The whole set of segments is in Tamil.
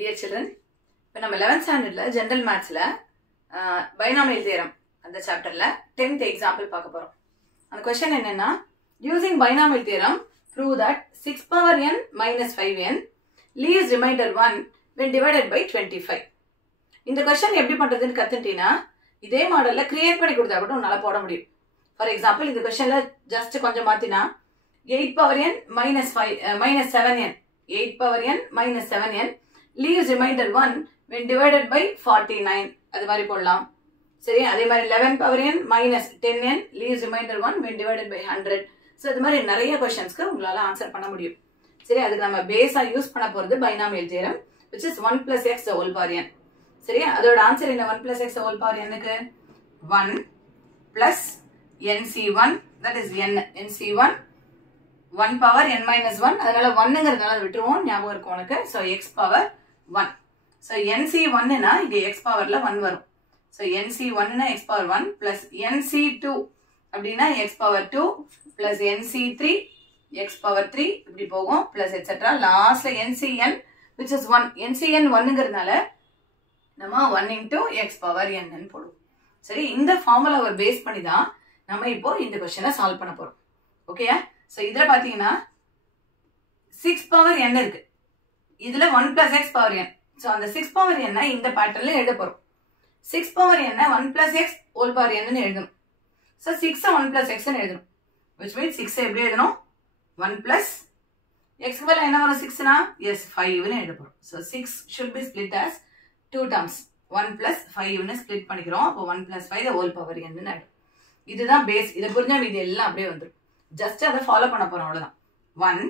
Dear children, இப்போ நம்ம 11th standardல general mathsல binomial theorem அந்த chapterல 10th example பார்க்க போறோம். அந்த question என்னன்னா using binomial theorem prove that 6 power n minus 5n leaves remainder 1 when divided by 25. இந்த question எப்படி பண்றதுன்னு கத்துட்டீனா இதே மாடல்ல கிரியேட் பண்ணி கொடுத்தா கூட உன்னால போட முடியும். ஃபார் எக்ஸாம்பிள் இந்த questionல just கொஞ்சம் மாத்தினா 8 power n minus 7n 8 power n minus 7n leaves remainder 1 when divided by 49 அது மாதிரி போடலாம். சரி, அதே மாதிரி 11 power n minus 10n leaves remainder 1 when divided by 100. So இது மாதிரி நிறைய क्वेश्चंस्க்கு உங்களால ஆன்சர் பண்ண முடியும். சரி, அதுக்கு நம்ம பேஸா யூஸ் பண்ண போறது binomial theorem which is 1 plus x the whole power n. சரி, அதோட ஆன்சர் என்ன 1 plus x the whole power n க்கு 1 plus nc1 that is nc1 1 power n minus 1 அதனால 1ங்கிறதுனால விட்டுருவோம், ஞாபகம் இருக்கும் உனக்கு. So x power 1. So nc1 னா இங்க x பவர்ல 1 வரும். சோ nc1 னா x power 1 plus nc2 அப்படினா x power 2 plus nc3 x power 3 இப்படி போகும் plus etc. லாஸ்ட்ல ncn which is 1. ncn 1ங்கிறதுனால நம்ம 1 into x power n ன்னு போடுவோம். சரி, இந்த ஃபார்முலாவை பேஸ் பண்ணி தான் நம்ம இப்போ இந்த क्वेश्चனை சால்வ் பண்ண போறோம். ஓகேயா? சோ இதுல பாத்தீங்கன்னா 6 power n இருக்கு. இதுல 1 plus x power n. So அந்த 6 power n இந்த பேட்டர்ன்ல எழுத போறோம். 6 power n 1 plus x whole power n ன்னு எழுதணும். சோ 6 1 plus x ன்னு எழுதணும். which means 6 எப்படி எழுதணும்? 1 plus x க்கு பதிலா என்ன வரும் 6 னா? yes 5 ன்னு எழுத போறோம். So 6 should be split as two terms. 1 plus 5 ன்னு ஸ்ப்ளிட் பண்ணிக்கிறோம். அப்போ 1 plus 5 the whole power n ன்னு ஆயிடும். இதுதான் பேஸ். இத புரிஞ்சா இது எல்லாம் அப்படியே வந்துரும். ஜஸ்ட் அத ஃபாலோ பண்ண போறோம் அவ்வளவுதான். 1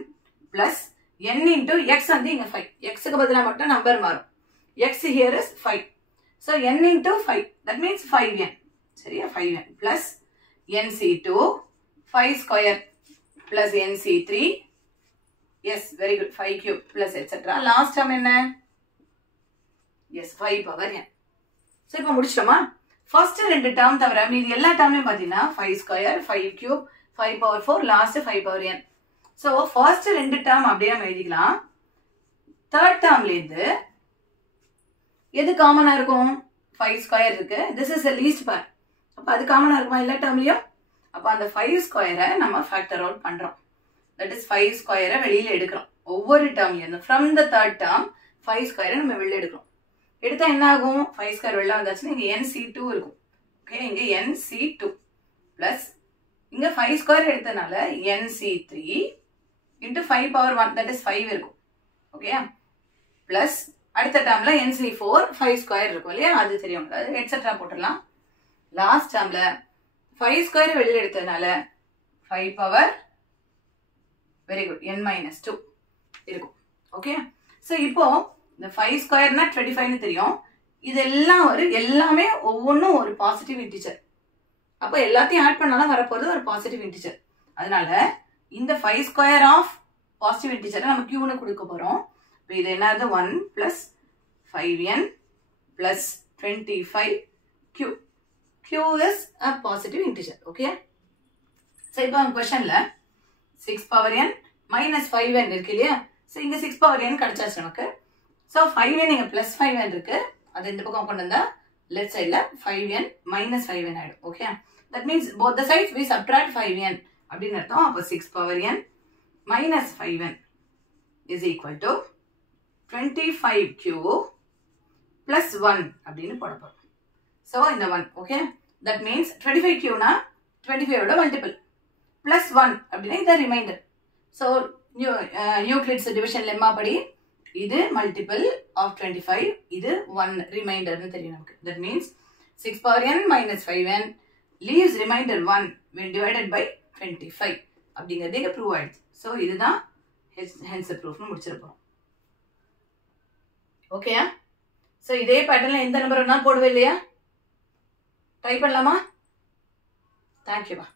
plus n into x வந்து இங்க 5. x க்கு பதிலா மட்டும் நம்பர் மாறும். x here is 5. So n into 5 that means 5n. சரியா? 5n plus nc2 5 square plus nc3 yes very good 5 cube plus etc. last term என்ன? yes 5 power n. So இப்போ முடிச்சிட்டோமா? ஃபர்ஸ்ட் ரெண்டு டேர்ம் தவிர மீதி எல்லா டேர்ம்லயும் பாத்தீங்கன்னா 5 square 5 cube 5 power 4 last 5 power n. So first ரெண்டு டேர்ம் அப்படியே நம்ம எழுதிக்கலாம். தேர்ட் டேர்ம்ல இருந்து எது காமனா இருக்கும்? 5 ஸ்கொயர் இருக்கு. This is the least part. அப்ப அது காமனா இருக்குமா எல்லா டேர்ம்லயும்? அப்ப அந்த 5 ஸ்கொயரை நம்ம ஃபேக்டர் அவுட் பண்றோம். தட் இஸ் 5 ஸ்கொயரை வெளியில எடுக்கிறோம். ஒவ்வொரு டேர்ம்ல இருந்து from the third term 5 ஸ்கொயரை நம்ம வெளியில எடுக்கிறோம். எடுத்தா என்ன ஆகும்? 5 ஸ்கொயர் வெளில வந்தாச்சுன்னா இங்க nc2 இருக்கும். ஓகே, இங்க nc2 பிளஸ் இங்க 5 square எடுத்தனால nc3 into 5 power 1 that is 5 இருக்கும். ஓகே, பிளஸ் அடுத்த டேர்ம்ல nc4 5 ஸ்கொயர் இருக்கும் இல்லையா? அது தெரியும். அது எட்ஸெட்ரா போட்டுடலாம். லாஸ்ட் டேர்ம்ல 5 ஸ்கொயர் வெளியில எடுத்தனால 5 power very good n minus 2 இருக்கும். ஓகே, சோ இப்போ இந்த 5 ஸ்கொயர்னா 25 ன்னு தெரியும். இதெல்லாம் எல்லாமே ஒவ்வொன்றும் ஒரு பாசிட்டிவ் இன்டிஜர். அப்போ எல்லாத்தையும் ஆட் பண்ணாலும் வரப்போறது ஒரு பாசிட்டிவ் இன்டிஜர். அதனால இந்த 5 ஸ்கொயர் ஆஃப் பாசிட்டிவ் இன்டிஜரை நம்ம q ன்னு கொடுக்க போறோம். இப்போ இது என்னது 1 plus 5n plus 25q. q is a positive integer. Okay, so இப்போ அந்த क्वेश्चनல 6 பவர் n minus 5n இருக்கு இல்லையா? சோ இங்க 6 பவர் n கிடைச்சாச்சு நமக்கு. So 5n இங்க plus 5n இருக்கு. அது இந்த பக்கம் கொண்டு வந்தா left sideல 5n minus 5n ஆயிடும். Okay, that means both the sides we subtract 5n அப்படின்னு அர்த்தம். அப்போ 6 power n minus 5n is equal to 25q plus 1 அப்படின்னு போட போறோம். So இந்த 1 ஓகே, that means 25q னா 25 ஓட மல்டிபிள் plus 1 அப்படின்னா இது reminder. So Euclid's division lemma படி இது மல்டிபிள் ஆஃப் 25, இது 1 ரிமைண்டர்னு தெரியும் நமக்கு. That means 6 power n minus 5n leaves remainder 1 when divided by 25 அப்படிங்கிறது இங்க ப்ரூவ் ஆயிடுச்சு. ஸோ இதுதான் ஹென்ஸ் ப்ரூஃப்னு முடிச்சிருப்போம். ஓகேயா? ஸோ இதே பேட்டர்ல எந்த நம்பர் வேணா போடுவே இல்லையா? ட்ரை பண்ணலாமா? தேங்க்யூமா.